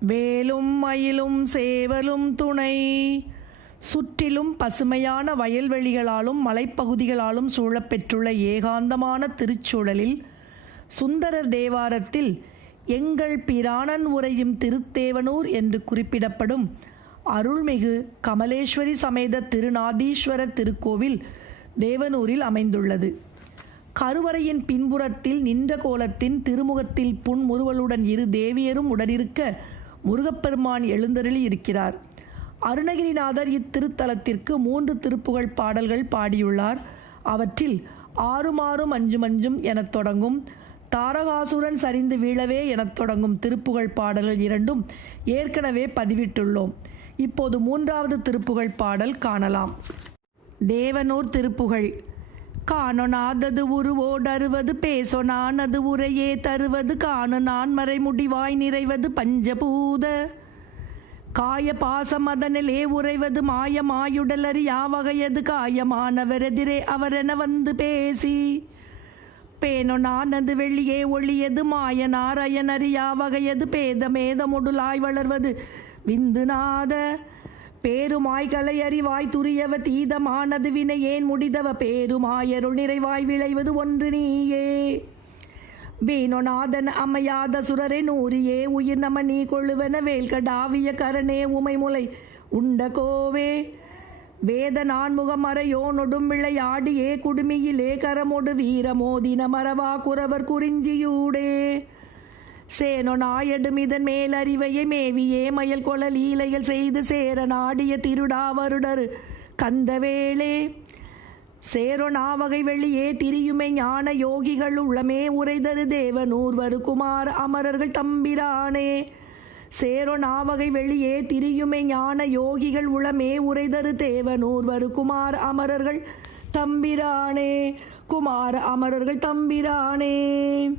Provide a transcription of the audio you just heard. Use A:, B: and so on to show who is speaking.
A: வேலும் மயிலும் சேவலும் துணை. சுற்றிலும் பசுமையான வயல்வெளிகளாலும் மலைப்பகுதிகளாலும் சூழப்பெற்றுள்ள ஏகாந்தமான திருச்சூழலில் சுந்தரர் தேவாரத்தில் எங்கள் பிராணன் உரையும் திருத்தேவனூர் என்று குறிப்பிடப்படும் அருள்மிகு கமலேஸ்வரி சமேத திருநாதீஸ்வரர் திருக்கோவில் தேவனூரில் அமைந்துள்ளது. கருவறையின் பின்புறத்தில் நின்ற கோலத்தின் திருமுகத்தில் புன்முறுவலுடன் இரு தேவியரும் உடனிருக்க முருகப்பெருமான் எழுந்தருளி இருக்கிறார். அருணகிரிநாதர் இத்திருத்தலத்திற்கு மூன்று திருப்புகழ் பாடல்கள் பாடியுள்ளார். அவற்றில் ஆறுமாறும் அஞ்சும் அஞ்சும் எனத் தொடங்கும். தாரகாசுரன் சரிந்து வீழவே எனத் தொடங்கும் திருப்புகழ் பாடல்கள் இரண்டும் ஏற்கனவே பதிவிட்டுள்ளோம். இப்போது மூன்றாவது திருப்புகழ் பாடல் காணலாம். தேவனூர் திருப்புகழ். காணொனாதது உருவோடருவது பேசொனானது உரையே தருவது காண நான் மறைமுடிவாய் நிறைவது பஞ்சபூத. காய பாசமதனிலே உறைவது மாய மாயுடலறி யாவகையது காயமானவரெதிரே அவரென வந்து பேசி. பேனொனானது வெளியே ஒளியது மாய நாராயணறி யாவகையது பேத மேதமுடுலாய் வளர்வது விந்துநாத. பேருமாய்களை அறிவாய் துரியவ தீதமானது வினை ஏன் முடிதவ? பேருமாயருள் நிறைவாய் விளைவது ஒன்று நீயே. வீணொநாதன் அமையாத சுரரே நூறியே உயிர் நம நீ கொள்ளுவன வேல்கடாவிய கரணே உமை முலை உண்ட கோவே. வேத நான்முகம் மறையோனொடும் விளையாடியே குடுமியிலே கரமொடு வீரமோதின மரவா குறவர் குறிஞ்சியூடே. சேனோ நாயடும் இதன் மேலறிவையை மேவியே மயல் கொள லீலைகள் செய்து சேர நாடிய திருடாவருடர் கந்தவேளே சேரோ நாவகை வெளியே திரியுமே ஞான யோகிகள் உள்ளமே உரைதரு தேவனூர்வரு குமார் அமரர்கள் தம்பிரானே. சேரோ நாவகை வெளியே திரியுமே ஞான யோகிகள் உளமே உரைதரு தேவனூர்வரு குமார் அமரர்கள் தம்பிரானே. குமார அமரர்கள் தம்பிரானே.